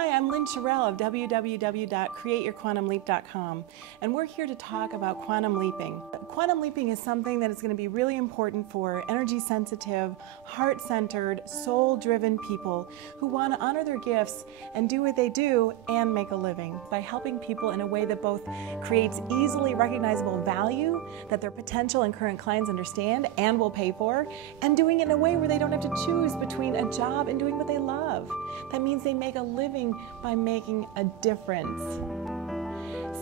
Hi, I'm Lynn Scheurell of www.createyourquantumleap.com, and we're here to talk about quantum leaping. Quantum leaping is something that is going to be really important for energy-sensitive, heart-centered, soul-driven people who want to honor their gifts and do what they do and make a living by helping people in a way that both creates easily recognizable value that their potential and current clients understand and will pay for, and doing it in a way where they don't have to choose between a job and doing what they love. That means they make a living by making a difference.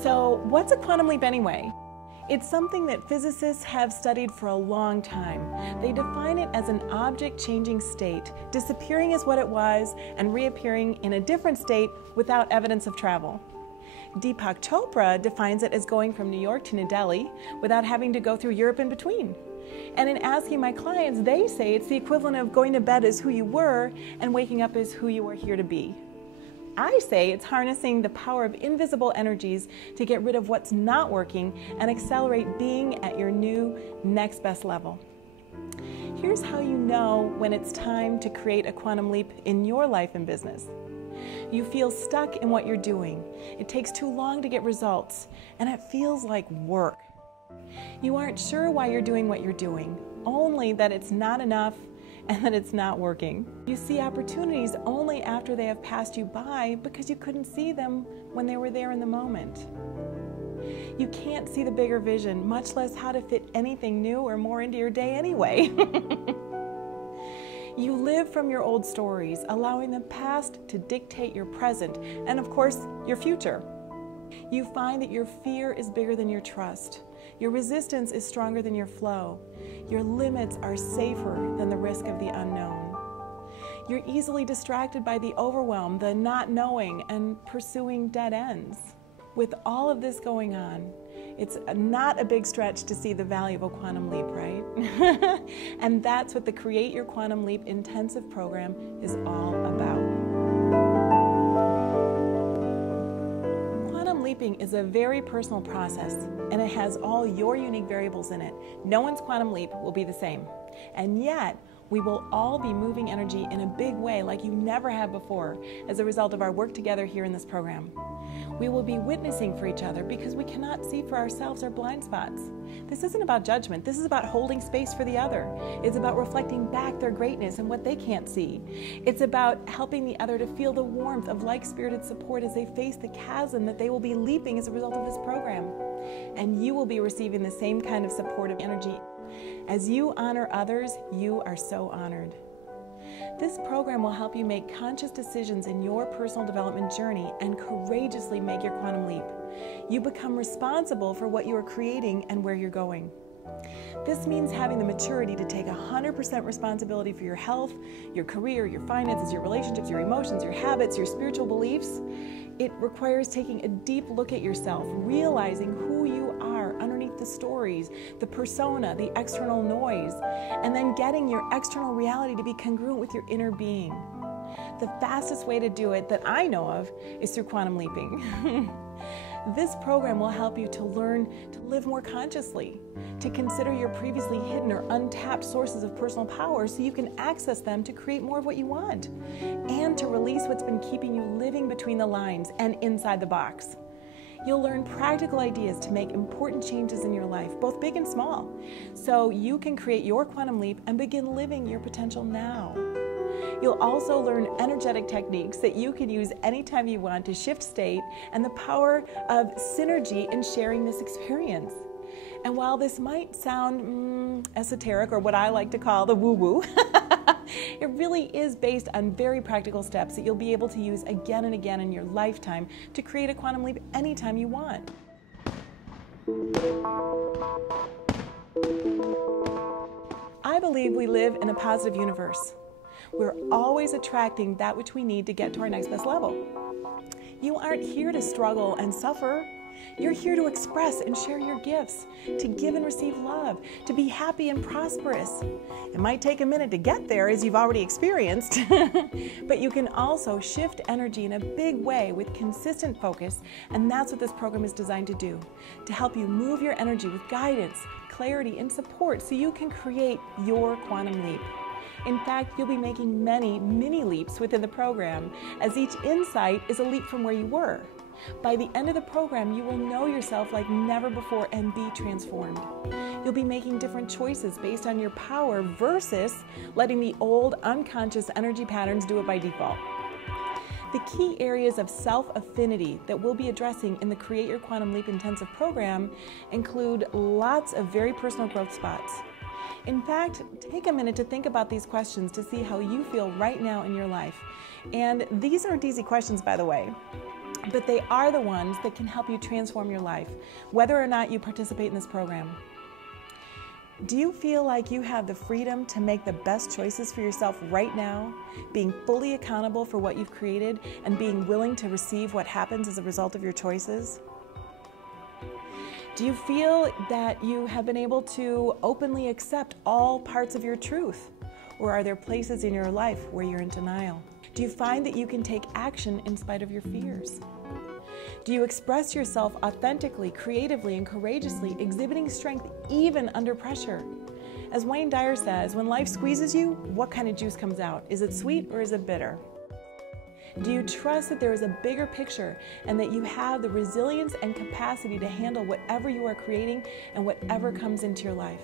So what's a quantum leap anyway? It's something that physicists have studied for a long time. They define it as an object-changing state, disappearing as what it was and reappearing in a different state without evidence of travel. Deepak Chopra defines it as going from New York to New Delhi without having to go through Europe in between. And in asking my clients, they say it's the equivalent of going to bed as who you were and waking up as who you are here to be. I say it's harnessing the power of invisible energies to get rid of what's not working and accelerate being at your new next best level. Here's how you know when it's time to create a quantum leap in your life and business. You feel stuck in what you're doing. It takes too long to get results, and it feels like work. You aren't sure why you're doing what you're doing, only that it's not enough and that it's not working. You see opportunities only after they have passed you by because you couldn't see them when they were there in the moment. You can't see the bigger vision, much less how to fit anything new or more into your day anyway. You live from your old stories, allowing the past to dictate your present and, of course, your future. You find that your fear is bigger than your trust. Your resistance is stronger than your flow. Your limits are safer than the risk of the unknown. You're easily distracted by the overwhelm, the not knowing, and pursuing dead ends. With all of this going on, it's not a big stretch to see the value of a quantum leap, right? And that's what the Create Your Quantum Leap intensive program is all about. Leaping is a very personal process, and it has all your unique variables in it. No one's quantum leap will be the same. And yet, we will all be moving energy in a big way like you never have before as a result of our work together here in this program. We will be witnessing for each other because we cannot see for ourselves our blind spots. This isn't about judgment. This is about holding space for the other. It's about reflecting back their greatness and what they can't see. It's about helping the other to feel the warmth of like-spirited support as they face the chasm that they will be leaping as a result of this program. And you will be receiving the same kind of supportive energy. As you honor others, you are so honored. This program will help you make conscious decisions in your personal development journey and courageously make your quantum leap. You become responsible for what you are creating and where you're going. This means having the maturity to take 100% responsibility for your health, your career, your finances, your relationships, your emotions, your habits, your spiritual beliefs. It requires taking a deep look at yourself, realizing who you are underneath the stories, the persona, the external noise, and then getting your external reality to be congruent with your inner being. The fastest way to do it that I know of is through quantum leaping. This program will help you to learn to live more consciously, to consider your previously hidden or untapped sources of personal power so you can access them to create more of what you want, and to release what's been keeping you living between the lines and inside the box. You'll learn practical ideas to make important changes in your life, both big and small, so you can create your quantum leap and begin living your potential now. You'll also learn energetic techniques that you can use anytime you want to shift state and the power of synergy in sharing this experience. And while this might sound esoteric, or what I like to call the woo-woo, it really is based on very practical steps that you'll be able to use again and again in your lifetime to create a quantum leap anytime you want. I believe we live in a positive universe. We're always attracting that which we need to get to our next best level. You aren't here to struggle and suffer. You're here to express and share your gifts, to give and receive love, to be happy and prosperous. It might take a minute to get there, as you've already experienced, but you can also shift energy in a big way with consistent focus, and that's what this program is designed to do, to help you move your energy with guidance, clarity, and support so you can create your quantum leap. In fact, you'll be making many mini leaps within the program, as each insight is a leap from where you were. By the end of the program, you will know yourself like never before and be transformed. You'll be making different choices based on your power versus letting the old unconscious energy patterns do it by default. The key areas of self-affinity that we'll be addressing in the Create Your Quantum Leap Intensive program include lots of very personal growth spots. In fact, take a minute to think about these questions to see how you feel right now in your life. And these aren't easy questions, by the way, but they are the ones that can help you transform your life, whether or not you participate in this program. Do you feel like you have the freedom to make the best choices for yourself right now, being fully accountable for what you've created and being willing to receive what happens as a result of your choices? Do you feel that you have been able to openly accept all parts of your truth? Or are there places in your life where you're in denial? Do you find that you can take action in spite of your fears? Do you express yourself authentically, creatively, and courageously, exhibiting strength even under pressure? As Wayne Dyer says, when life squeezes you, what kind of juice comes out? Is it sweet or is it bitter? Do you trust that there is a bigger picture and that you have the resilience and capacity to handle whatever you are creating and whatever comes into your life?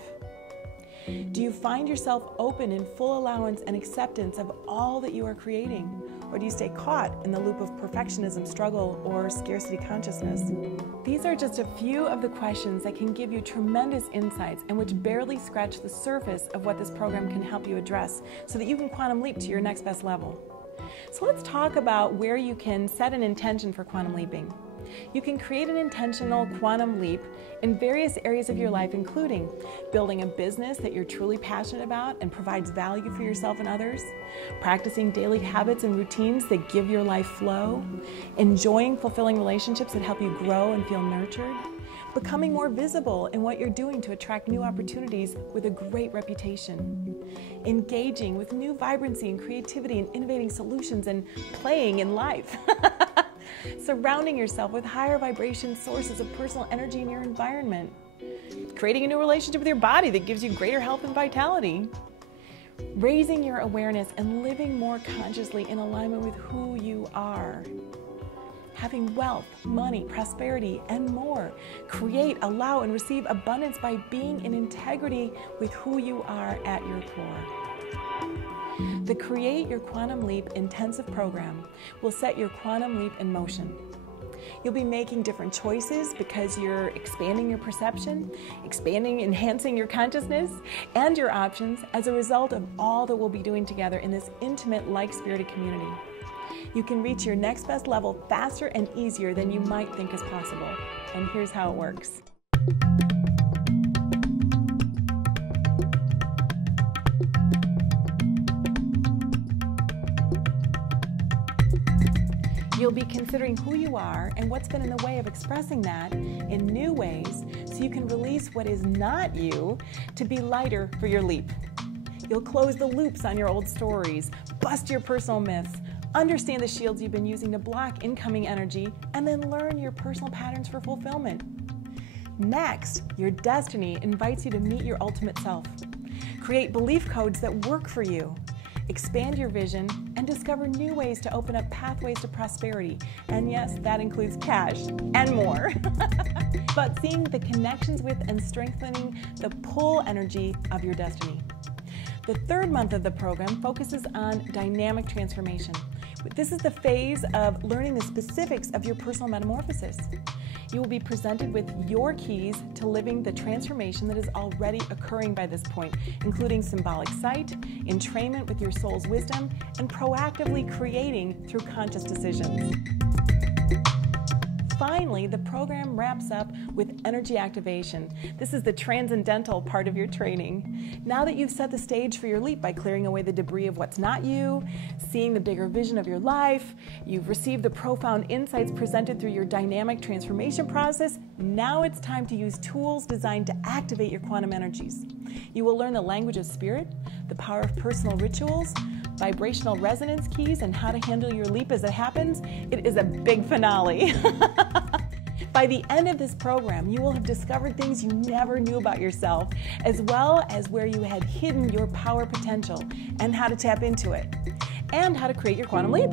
Do you find yourself open in full allowance and acceptance of all that you are creating? Or do you stay caught in the loop of perfectionism, struggle, or scarcity consciousness? These are just a few of the questions that can give you tremendous insights and which barely scratch the surface of what this program can help you address so that you can quantum leap to your next best level. So let's talk about where you can set an intention for quantum leaping. You can create an intentional quantum leap in various areas of your life, including building a business that you're truly passionate about and provides value for yourself and others, practicing daily habits and routines that give your life flow, enjoying fulfilling relationships that help you grow and feel nurtured, becoming more visible in what you're doing to attract new opportunities with a great reputation, engaging with new vibrancy and creativity and innovating solutions and playing in life. Surrounding yourself with higher vibration sources of personal energy in your environment. Creating a new relationship with your body that gives you greater health and vitality. Raising your awareness and living more consciously in alignment with who you are. Having wealth, money, prosperity, and more. Create, allow, and receive abundance by being in integrity with who you are at your core. The Create Your Quantum Leap Intensive program will set your quantum leap in motion. You'll be making different choices because you're expanding your perception, enhancing your consciousness, and your options as a result of all that we'll be doing together in this intimate, like-spirited community. You can reach your next best level faster and easier than you might think is possible. And here's how it works. You'll be considering who you are and what's been in the way of expressing that in new ways so you can release what is not you to be lighter for your leap. You'll close the loops on your old stories, bust your personal myths, understand the shields you've been using to block incoming energy, and then learn your personal patterns for fulfillment. Next, your destiny invites you to meet your ultimate self. Create belief codes that work for you. Expand your vision and discover new ways to open up pathways to prosperity. And yes, that includes cash and more. But seeing the connections with and strengthening the pull energy of your destiny. The third month of the program focuses on dynamic transformation. This is the phase of learning the specifics of your personal metamorphosis. You will be presented with your keys to living the transformation that is already occurring by this point, including symbolic sight, entrainment with your soul's wisdom, and proactively creating through conscious decisions. Finally, the program wraps up with energy activation. This is the transcendental part of your training. Now that you've set the stage for your leap by clearing away the debris of what's not you, seeing the bigger vision of your life, you've received the profound insights presented through your dynamic transformation process, now it's time to use tools designed to activate your quantum energies. You will learn the language of spirit, the power of personal rituals, vibrational resonance keys, and how to handle your leap as it happens. It is a big finale. By the end of this program, you will have discovered things you never knew about yourself, as well as where you had hidden your power potential and how to tap into it, and how to create your quantum leap.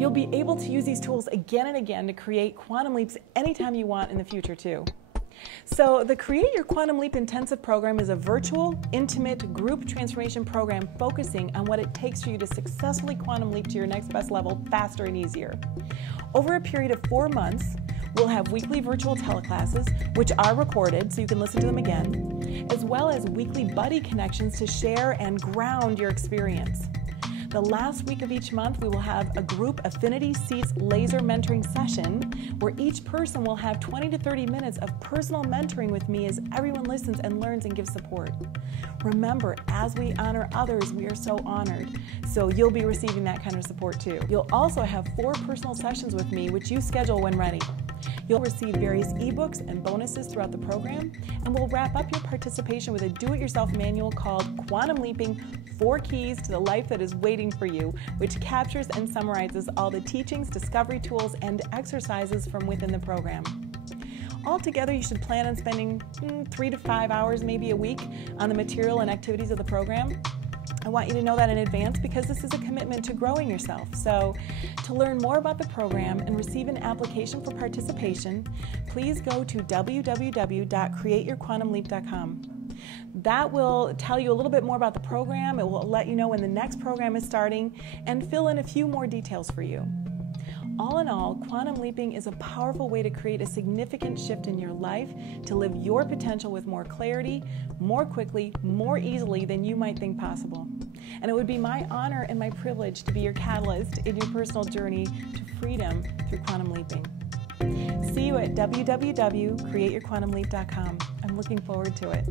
You'll be able to use these tools again and again to create quantum leaps anytime you want in the future too. So the Create Your Quantum Leap Intensive Program is a virtual, intimate group transformation program focusing on what it takes for you to successfully quantum leap to your next best level faster and easier. Over a period of 4 months, we'll have weekly virtual teleclasses, which are recorded so you can listen to them again, as well as weekly buddy connections to share and ground your experience. The last week of each month, we will have a group Affinity Seats laser mentoring session where each person will have 20 to 30 minutes of personal mentoring with me as everyone listens and learns and gives support. Remember, as we honor others, we are so honored. So you'll be receiving that kind of support too. You'll also have 4 personal sessions with me, which you schedule when ready. You'll receive various ebooks and bonuses throughout the program, and we'll wrap up your participation with a do-it-yourself manual called Quantum Leaping: 4 Keys to the Life That Is Waiting for You, which captures and summarizes all the teachings, discovery tools, and exercises from within the program. Altogether, you should plan on spending 3 to 5 hours, maybe a week, on the material and activities of the program. I want you to know that in advance because this is a commitment to growing yourself. So to learn more about the program and receive an application for participation, please go to www.createyourquantumleap.com. That will tell you a little bit more about the program. It will let you know when the next program is starting and fill in a few more details for you. All in all, quantum leaping is a powerful way to create a significant shift in your life to live your potential with more clarity, more quickly, more easily than you might think possible. And it would be my honor and my privilege to be your catalyst in your personal journey to freedom through quantum leaping. See you at www.createyourquantumleap.com. I'm looking forward to it.